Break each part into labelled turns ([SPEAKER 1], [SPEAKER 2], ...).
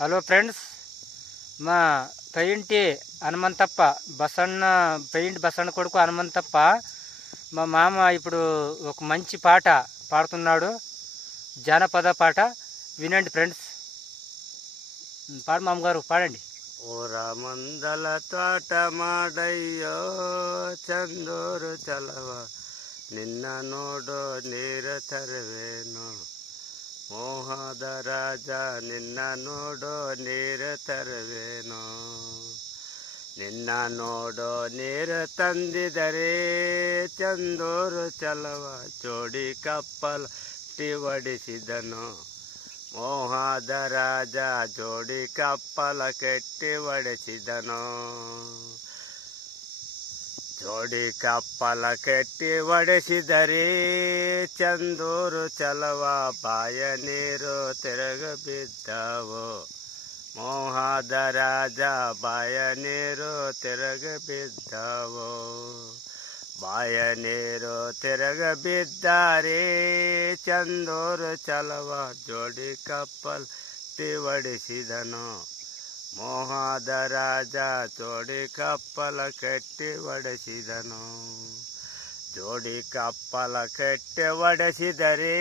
[SPEAKER 1] Hello friends మా పెయింటి Hanumanthappa Basanna paint Basanna కొడుకు హనుమంతప్ప మా మామ ఇప్పుడు ఒక మంచి పాట పాడుతున్నాడు జానపద పాట వినండి ఫ్రెండ్స్ పాడు మామగారు పాడండి
[SPEAKER 2] ಓರ ಮಂದಲ ತೋಟ ಮಾಡಯ್ಯೋ ಚಂದೂರು ಚಲವ ನಿನ್ನ ನೋಡೋ ನೀರ ತರುವೇನು ಮೋಹದ ರಾಜ, ನಿನ್ನ ನೋಡೋ ನೀರ ತರುವೇನು? ನಿನ್ನ ನೋಡೋ ನೀರು ತಂದಿದರೆ ಚಂದೂರು ಚಲವ ಚೋಡಿ ಕಪ್ಪಲ್ ಟಿವಡಿಸಿದನು ಮೋಹದ ರಾಜ ಜೋಡಿ ಕಪ್ಪಲ ಕೆಟ್ಟಿ ಒಡೆಸಿದನು ಜೋಡಿ ಕಪ್ಪಲ ಕಟ್ಟಿ ಒಡೆಸಿದರೆ ಚಂದೂರು ಚಲವ ಬಾಯ ನೀರು ತಿರುಗ ಬಿದ್ದವು. ಮೋಹದ ರಾಜ ಬಾಯ ನೀರು ತಿರುಗ ಬಿದ್ದವು. ಬಾಯ ನೀರು ತಿರುಗ ಬಿದ್ದಾರೆ ಚಂದೂರು ಚಲವ ಜೋಡಿ ಕಪ್ಪಲ್ ಹೊಡಿಸಿದನು ಮೋಹದ ರಾಜ ಜೋಡಿ ಕಪ್ಪಲ ಕೆಟ್ಟಿ ಒಡೆಸಿದನು. ಜೋಡಿ ಕಪ್ಪಲ ಕೆಟ್ಟಿ ಒಡೆಸಿದರೆ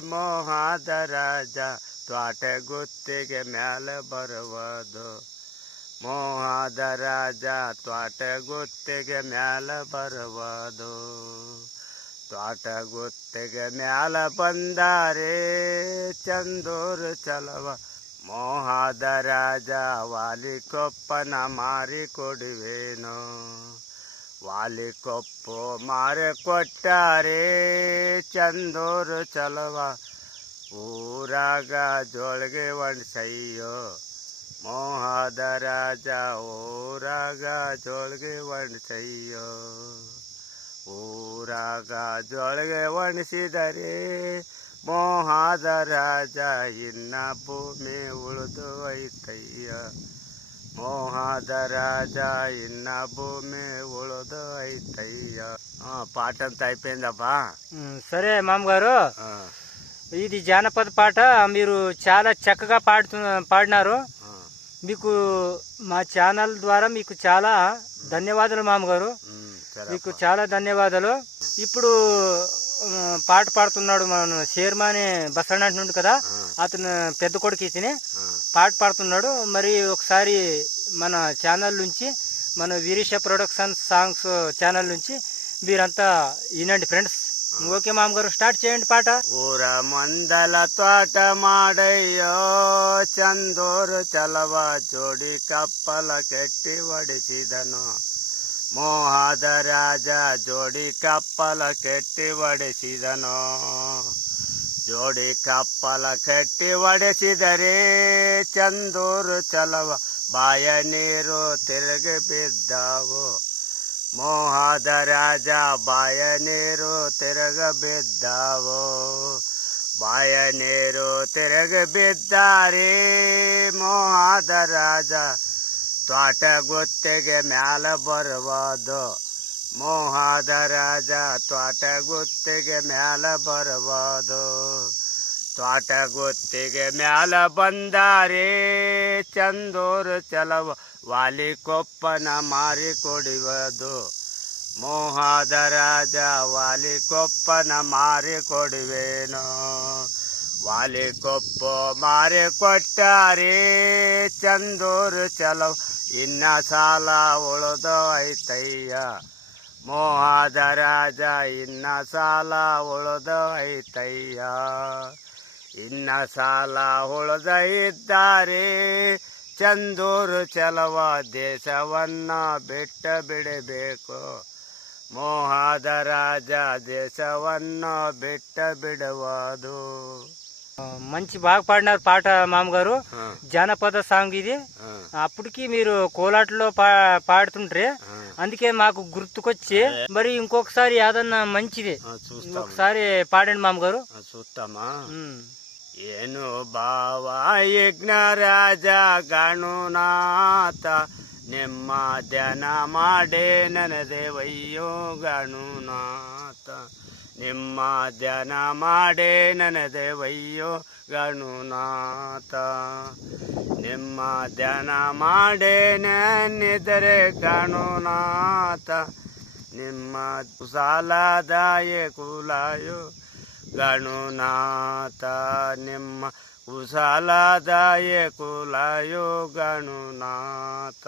[SPEAKER 2] ಮೋಹದ ರಾಜ ತ್ವಾಟೆ ಗುತ್ತಿಗೆ ಮೇಲೆ ಬರುವುದು. ಮೋಹದ ರಾಜ ತ್ವಾಟೆ ಗುತ್ತಿಗೆ ಮ್ಯಾಲೆ ಬರುವುದು. ತ್ವಾಟ ಗುತ್ತಿಗೆ ಮ್ಯಾಲ ಬಂದಾರೆ ಚಂದೂರು ಚಲವ ಮೋಹದ ರಾಜ, ವಾಲಿಕೊಪ್ಪನ ಮಾರಿ ಕೊಡುವೇನು ವಾಲಿಕೊಪ್ಪು ಮಾರಿ ಕೊಟ್ಟಾರೆ ಚಂದೂರು ಚಲವ ಊರಾಗ ಜೋಳಿಗೆ ಒಣಸಯ್ಯೋ ಮೋಹದ ರಾಜ, ಊರಾಗ ಜೋಳಿಗೆ ಒಣಸಯ್ಯೋ ಊರಾಗ ಜೋಳಿಗೆ ಒಣಸಿದರೆ ಮೋಹದ ರಾಜ ಇನ್ನ ಭೂಮಿ ಉಳಿದು ಐತಯ್ಯ ಮೋಹದ ರಾಜ ಇನ್ನ భూమి ఉళదు అయితయ్య పాట అంతా అయిపోయిందబ్బా
[SPEAKER 1] ఉమ్, సరే మామగారు
[SPEAKER 2] ఆ,
[SPEAKER 1] ఇది జానపద పాట మీరు చాలా చక్కగా పాడుతు పాడినారు
[SPEAKER 2] ఆ,
[SPEAKER 1] మీకు మా ఛానల్ ద్వారా మీకు చాలా ధన్యవాదాలు మామగారు
[SPEAKER 2] ఉమ్, సరే
[SPEAKER 1] మీకు
[SPEAKER 2] అబ్బా.
[SPEAKER 1] చాలా ధన్యవాదాలు ఇప్పుడు ఆ, పాట పాడుతున్నాడు మన శేర్మాని అని అంటున్నాడు కదా? అతను పెద్ద కొడుకు
[SPEAKER 2] ఇచ్చిని
[SPEAKER 1] పాట పాడుతున్నాడు. మరి ఒకసారి మన ఛానల్ నుంచి మన వీరీష ప్రొడక్షన్ సాంగ్స్ ఛానల్ నుంచి మీరంతా వినండి ఫ్రెండ్స్. ఓకే మామగారు స్టార్ట్ చేయండి పాట.
[SPEAKER 2] ఊర మందల తోట మాడయ్యో చందోరు చలవా జోడి కప్పల కట్టి వడిసిదను ಮೋಹದ ರಾಜ ಜೋಡಿ ಕಪ್ಪಲ ಕೆಟ್ಟಿ ಒಡೆಸಿದನು. ಜೋಡಿ ಕಪ್ಪಲ ಕೆಟ್ಟಿ ಒಡೆಸಿದರೆ ಚಂದೂರು ಚಲವ, ಬಾಯ ನೀರು ತಿರುಗಿ ಬಿದ್ದವು. ಮೋಹದ ರಾಜ ಬಾಯ ನೀರು ತಿರುಗ ಬಿದ್ದವು. ಬಾಯ ನೀರು ತಿರುಗಿ ಬಿದ್ದಾರೆ ಮೋಹದ ರಾಜ ತ್ವಾಟ ಗುತ್ತಿಗೆ ಮ್ಯಾಲ ಬರುವುದು. ಮೋಹದ ರಾಜ ತ್ವಾಟ ಗುತ್ತಿಗೆ ಮ್ಯಾಲ ಬರುವುದು. ತ್ವಾಟ ಗುತ್ತಿಗೆ ಮ್ಯಾಲ ಬಂದಾರೆ, ಚಂದೂರು ಚಲವ ವಾಲಿಕೊಪ್ಪನ ಮಾರಿ ಕೊಡುವುದು ಮೋಹದ ರಾಜ ವಾಲಿಕೊಪ್ಪನ ಮಾರಿ ಕೊಡುವೇನು ವಾಲಿಕೊಪ್ಪು ಮಾರಿ ಕೊಟ್ಟಾರೆ, ಚಂದೂರು ಚಲೋ ಇನ್ನ ಸಾಲ ಉಳಿದು ಐತಯ್ಯ. ಮೋಹದ ರಾಜ, ಇನ್ನ ಸಾಲ ಉಳಿದು ಐತಯ್ಯ. ಇನ್ನ ಸಾಲ ಉಳಿದ ಇದ್ದಾರೆ, ಚಂದೂರು ಚಲವ ದೇಶವನ್ನ ಬಿಟ್ಟ ಬಿಡಬೇಕು. ಮೋಹದ ರಾಜ, ದೇಶವನ್ನ ಬಿಟ್ಟ ಬಿಡುವುದು.
[SPEAKER 1] మంచి బాగా పాడినారు పాట మామగారు
[SPEAKER 2] ಹ,
[SPEAKER 1] జానపద సాంగ్ ఇది
[SPEAKER 2] ಹ,
[SPEAKER 1] అప్పటికి మీరు కోలాటలో పా పాడుతుంటారే
[SPEAKER 2] ಹ.
[SPEAKER 1] అందుకే మాకు గుర్తుకొచ్చి మరి ఇంకొకసారి ఏదన్నా మంచిది
[SPEAKER 2] ಹ, చూస్తాం
[SPEAKER 1] ఒకసారి పాడండి మామగారు
[SPEAKER 2] ಹ, చూస్తామా
[SPEAKER 1] ఉమ్.
[SPEAKER 2] ಏನು ಭಾವ ಯಜ್ಞ ರಾಜ ಗಣುನಾಥ ನಿಮ್ಮ ಧ್ಯಾನ ಮಾಡೇ ನನ್ನ ದೇವಯ್ಯೋ ಗಣುನಾಥ ನಿಮ್ಮ ಧ್ಯಾನ ಮಾಡೇ ನನದೇವಯ್ಯೋ ಗಣುನಾಥ. ನಿಮ್ಮ ಧ್ಯಾನ ಮಾಡೇ ನೆನ್ನಿದರೆ ಗಣುನಾಥ. ನಿಮ್ಮ ಕುಸಾಲದಾಯ ಕುಲಾಯೋ ಗಣುನಾಥ. ನಿಮ್ಮ ಕುಶಾಲದಾಯ ಕುಲಾಯೋ ಗಣುನಾಥ.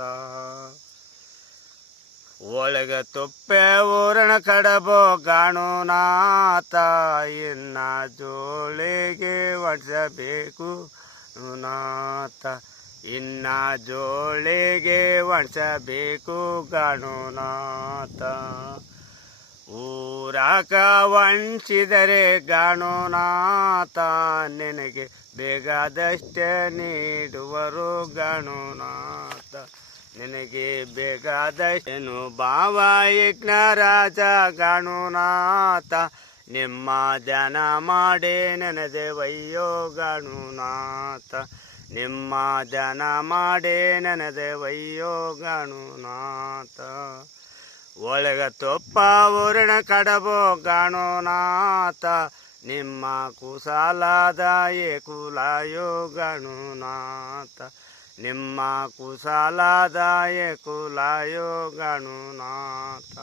[SPEAKER 2] ಒಳಗ ತುಪ್ಪೆ ಊರಣ ಕಡಬೋ ಗಣುನಾಥ ಇನ್ನ ಜೋಳಿಗೆ ಒಣಸಬೇಕು ನಾತ ಇನ್ನ ಜೋಳಿಗೆ ವಣ್ಸಬೇಕು ಗಾಣು ನಾತ ಊರಾಕ ವಂಚಿದರೆ ನಾತ ನಿನಗೆ ಬೇಕಾದಷ್ಟೇ ನೀಡುವರು ಗಣುನಾಥ. ನಿನಗೆ ಬೇಕಾದಷ್ಟೇನು? ಭಾವ ಯಜ್ಞ ರಾಜ ಗಣುನಾಥ, ನಿಮ್ಮ ಧ್ಯಾನ ಮಾಡೇ ವಯ್ಯೋ ಗಣುನಾಥ. ನಿಮ್ಮ ಧ್ಯಾನ ಮಾಡೇ ವಯ್ಯೋ ಗಣುನಾಥ. ಒಳಗ ತೊಪ್ಪ ಊರಣ ಕಡಬೋ ಗಣುನಾಥ, ನಿಮ್ಮ ಕುಶಾಲದಾಯ ಕುಲಾಯೋ ಗಣುನಾಥ. ನಿಮ್ಮ ಕುಶಾಲದಾಯ ಕುಲಾಯೋ ಗಣುನಾಥ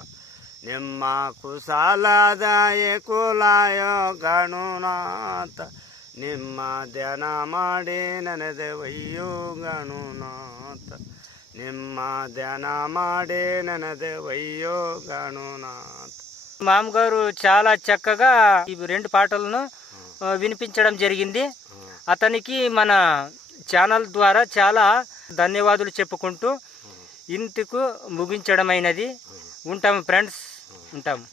[SPEAKER 2] ನಿಮ್ಮ ಕುಶಾಲದಾಯ ಕುಲಾಯೋ ಗಣುನಾಥ ನಿಮ್ಮ ಧ್ಯಾನ ಮಾಡಿ ನನದೆವಯ್ಯೋ ಗಣುನಾಥ ನಿಮ್ಮ ధ్యాన మాడే ననదేవయ్యో గణునాథ్
[SPEAKER 1] మామగారు చాలా చక్కగా ఈ రెండు పాటలను ఆ, వినిపించడం జరిగింది అతనికి మన ఛానల్ ద్వారా చాలా ధన్యవాదాలు చెప్పుకుంటూ ఇంటికు ముగించడమైనది. ఉంటాము ఫ్రెండ్స్. ఉంటాము.